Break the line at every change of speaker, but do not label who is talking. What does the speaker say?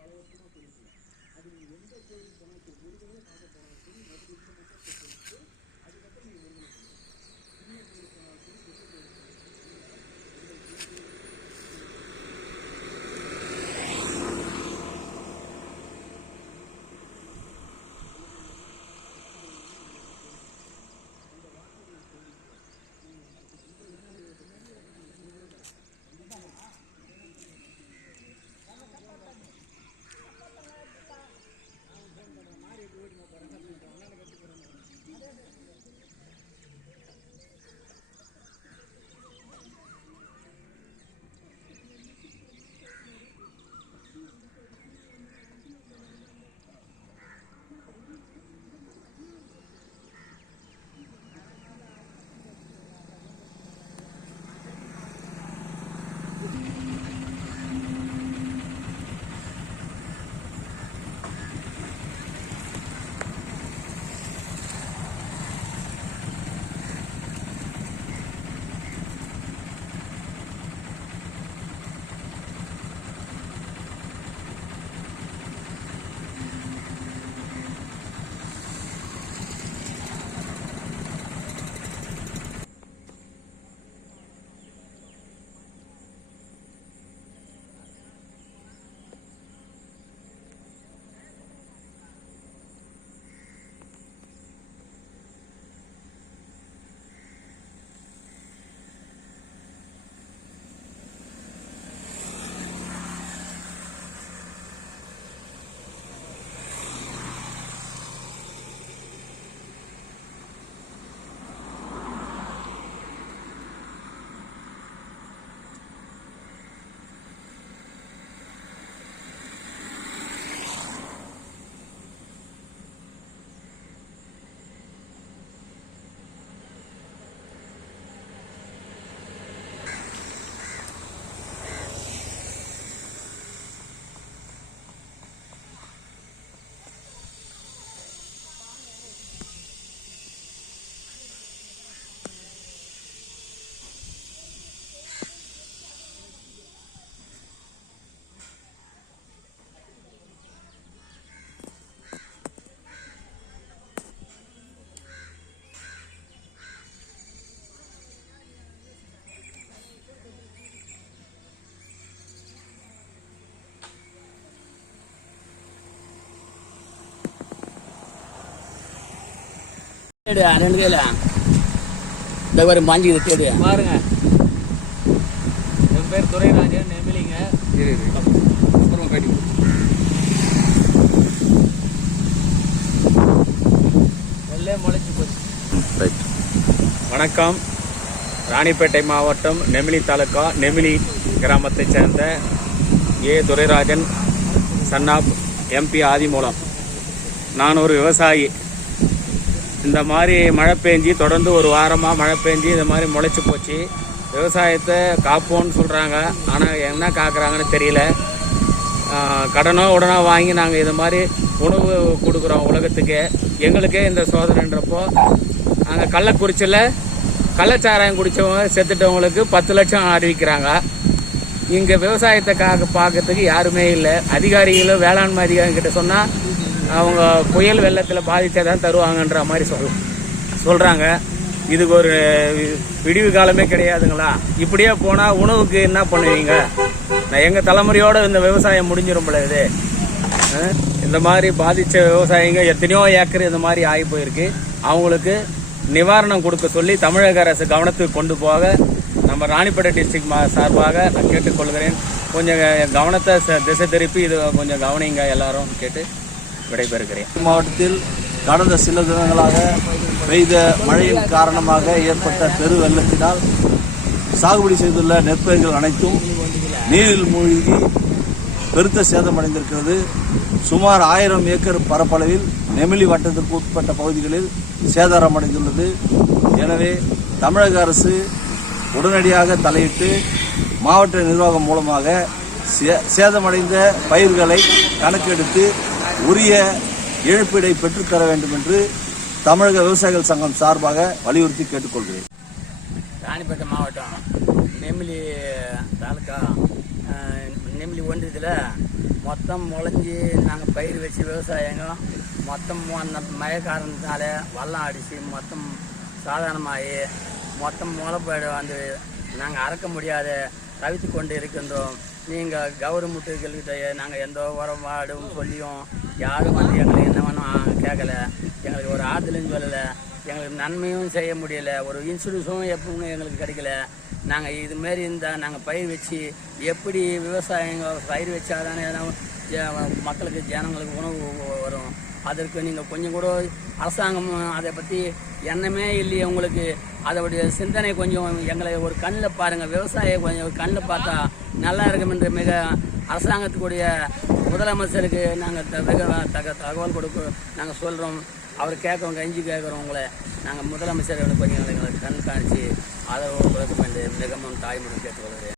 பல வருஷமாக குறிப்பிடும் அது எந்த கோயில் போனாலும் முருகனே பார்க்க போனாலும் சரி மற்ற
தேடு ரெண்டு கையில இந்த மாதிரி மாஞ்சிக்குது தேடு
பாருங்க. என் பேர் துரைராஜன் நெமிலிங்க.
அப்புறமா காட்டி.
நெல்லே முளைச்சு போச்சு. வணக்கம். ராணிப்பேட்டை மாவட்டம் நெமிலி தாலுக்கா நெமிலி கிராமத்தைச் சேர்ந்த ஏ. துரைராஜன் சன்னாப் எம்பி ஆதிமூலம். நான் ஒரு விவசாயி. இந்த மாதிரி மழை பெஞ்சி தொடர்ந்து ஒரு வாரமாக மழை பெஞ்சி இந்த மாதிரி முளைச்சி போச்சு. விவசாயத்தை காப்போம்னு சொல்கிறாங்க ஆனால் என்ன காக்குறாங்கன்னு தெரியல. கடனோ உடனோ வாங்கி நாங்கள் இது மாதிரி உணவு கொடுக்குறோம் உலகத்துக்கு. எங்களுக்கே இந்த சோதனைன்றப்போ நாங்கள் கள்ளக்குறிச்சியில் கள்ளச்சாராயம் குடித்தவங்க செத்துட்டவங்களுக்கு பத்து லட்சம் அறிவிக்கிறாங்க. இங்கே விவசாயத்தை காக்க பார்க்கறதுக்கு யாருமே இல்லை. அதிகாரிகளும் வேளாண்மை அதிகாரி கிட்ட சொன்னால் அவங்க புயல் வெள்ளத்தில் பாதித்தே தான் தருவாங்கன்ற மாதிரி சொல் சொல்கிறாங்க இதுக்கு ஒரு விடிவு காலமே கிடையாதுங்களா? இப்படியே போனால் உணவுக்கு என்ன பண்ணுவீங்க? நான் எங்கள் தலைமுறையோடு இந்த விவசாயம் முடிஞ்சிரும்ல இது. இந்த மாதிரி பாதித்த விவசாயிங்க எத்தனையோ ஏக்கர் இந்த மாதிரி ஆகி போயிருக்கு. அவங்களுக்கு நிவாரணம் கொடுக்க சொல்லி தமிழக அரசு கவனத்துக்கு கொண்டு போக நம்ம ராணிப்பேட்டை டிஸ்ட்ரிக்ட் மா சார்பாக நான் கேட்டுக்கொள்கிறேன். கொஞ்சம் கவனத்தை ச- திசை திருப்பி இது கொஞ்சம் கவனிங்க எல்லாரும் கேட்டு. விடைபெறுகிறேன்.
மாவட்டத்தில் கடந்த சில தினங்களாக பெய்த மழையின் காரணமாக ஏற்பட்ட பெரு வெள்ளத்தினால் சாகுபடி செய்துள்ள நெற்பயிர்கள் அனைத்தும் நீரில் மூழ்கி பெருத்த சேதமடைந்திருக்கிறது. சுமார் ஆயிரம் ஏக்கர் பரப்பளவில் நெமிலி வட்டத்திற்கு உட்பட்ட பகுதிகளில் சேதாரம் அடைந்துள்ளது எனவே தமிழக அரசு உடனடியாக தலையிட்டு மாவட்ட நிர்வாகம் மூலமாக சே- சேதமடைந்த பயிர்களை கணக்கெடுத்து உரிய இழப்பீடை பெற்றுத்தர வேண்டும் என்று தமிழக விவசாயிகள் சங்கம் சார்பாக வலியுறுத்தி கேட்டுக்கொள்கிறேன்.
ராணிப்பேட்டை மாவட்டம் நெமிலி தாலுக்கா அஹ், நெமிலி ஒன்றியத்தில் மொத்தம் முளைஞ்சி நாங்கள் பயிர் வச்சு விவசாயங்க. மொத்தம் அந்த மழை காரணத்தினால வல்லம் அடித்து மொத்தம் சாதாரணமாகி மொத்தம் முளைப்பாடு வந்து நாங்கள் அறக்க முடியாத தவித்து கொண்டு இருக்கின்றோம். நீங்கள் கவர்மெண்ட்டுகள்கிட்ட நாங்கள் எந்த உரம் வாடும் சொல்லியும் யாரும் வந்து எங்களுக்கு என்ன வேணும் கேட்கல எங்களுக்கு ஒரு ஆறுதலும் சொல்லலை. எங்களுக்கு நன்மையும் செய்ய முடியல. ஒரு இன்சூரன்ஸும் எப்பவும் எங்களுக்கு கிடைக்கல. நாங்கள் இதுமாரி இருந்தால் நாங்கள் பயிர் வச்சு எப்படி விவசாயம் பயிர் வச்சாதானே தானே மக்களுக்கு ஜனங்களுக்கு உணவு வரும். அதற்கு நீங்கள் கொஞ்சம் கூட அரசாங்கம் அதை பற்றி எண்ணமே இல்லையே உங்களுக்கு. அதோடைய சிந்தனை கொஞ்சம் எங்களை ஒரு கண்ணில் பாருங்கள் விவசாயியை கொஞ்சம் கண்ணில் பார்த்தா நல்லா இருக்கும் என்று மிக அரசாங்கத்துக்குடைய முதலமைச்சருக்கு நாங்கள் மிக தக தகவல் கொடுக்க நாங்கள் சொல்கிறோம் அவர் கேட்குறோம் கஞ்சி கேட்குறோம் உங்களை. நாங்கள் முதலமைச்சர் கொஞ்சம் எங்களுக்கு கண் காணிச்சு அதை உங்களுக்கு மிகவும் தாய்மொழி கேட்டுக்கொள்கிறேன்.